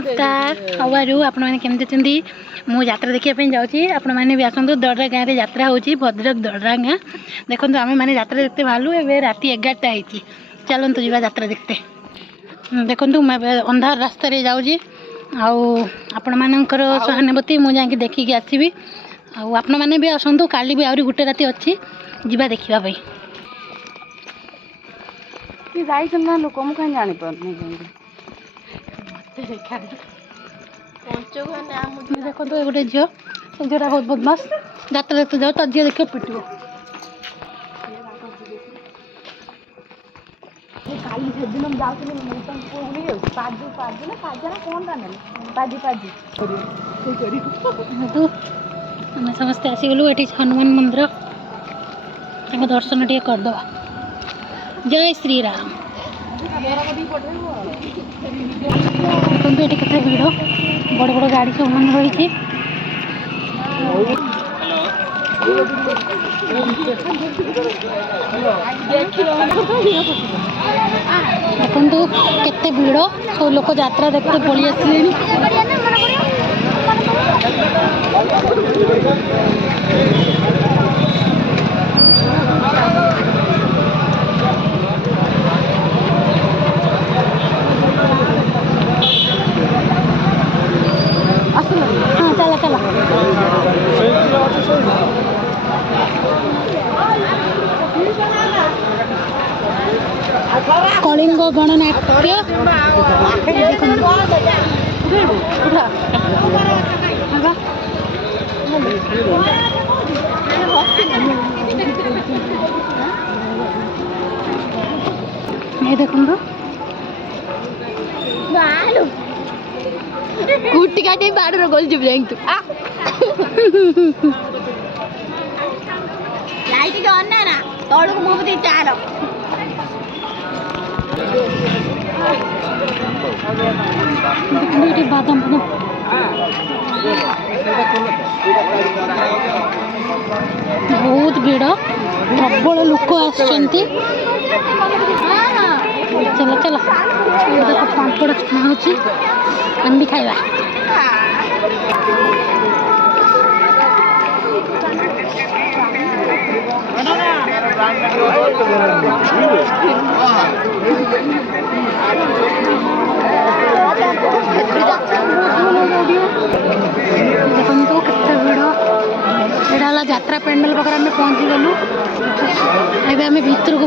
नमस्कार आवारू आपण मैंने केमती चंदी मु यात्रा देखिए जाऊँगी आपण मैंने भी आसतु दर्रा गाँव में यात्रा होची भद्रक दर्रा गाँ देखो आम मैंने यात्रा देखते बाहर ए राति 11टा होती चलतु जा यात्रा देखते देखो मैं अंधार रास्त जाऊँगी आपण मानकर सहानुभूति मुझे देखिकी आसबि आपण मैंने भी आसतु काली भी आहरी गोटे राति अच्छी जा देखापी लोक मुझे कहीं जानी देखो तो गोटे झील झीलटा बहुत बदमाश यात्रा देखते जाओ तो झील देखिए पिट काली से दिन आम समस्ते आसीगलु ये हनुमान मंदिर दर्शन टे करदे जय श्री राम देखते ये केते भीड़ बड़ बड़ गाड़ी सब मन रही देखु केते भीड़ सब लोग यात्रा देखते पड़ी आसिले हाँ चला चला कलिंग गणनाट्य ये देखो कुट्टी काटे बाड़ गोल जब तू लाइट जो अन्ना ना तोड़ को मुंह दी चार बादाम बहुत भीड़ प्रबल लोक आसचंती चलो चलो देखो पापड़ छुआ होची हम भी खाइबा देखो केते भीड़ एटा यात्रा पेंडल पाखे आम पहुँची गलु ए आम भीतर को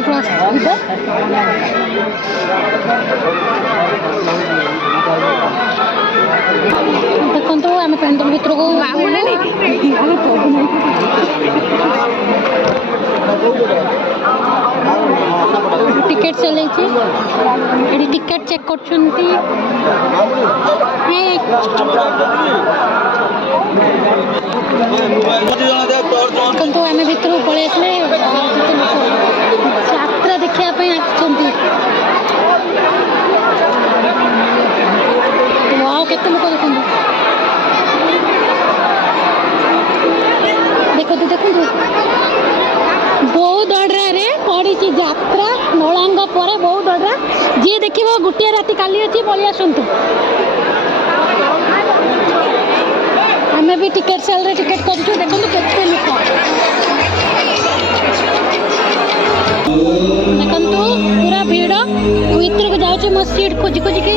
देखो आम पेंडल भीतर को टिकेट चल टिकेट चेक कर आम भीतर पलि आसले यात्रा देखापी केते लोक देखो देखो देखो बहुत दौड़े पड़ी यात्रा नौलांग पर बहुत दौड़ा जी देख गोटे राति काली अच्छी पलि आसतु आम भी टिकेट सेल रे टिकेट कर देखो केते लोक देखु पूरा भीड़ भीतर को जाऊँ मो सीट खोजी खोजिकी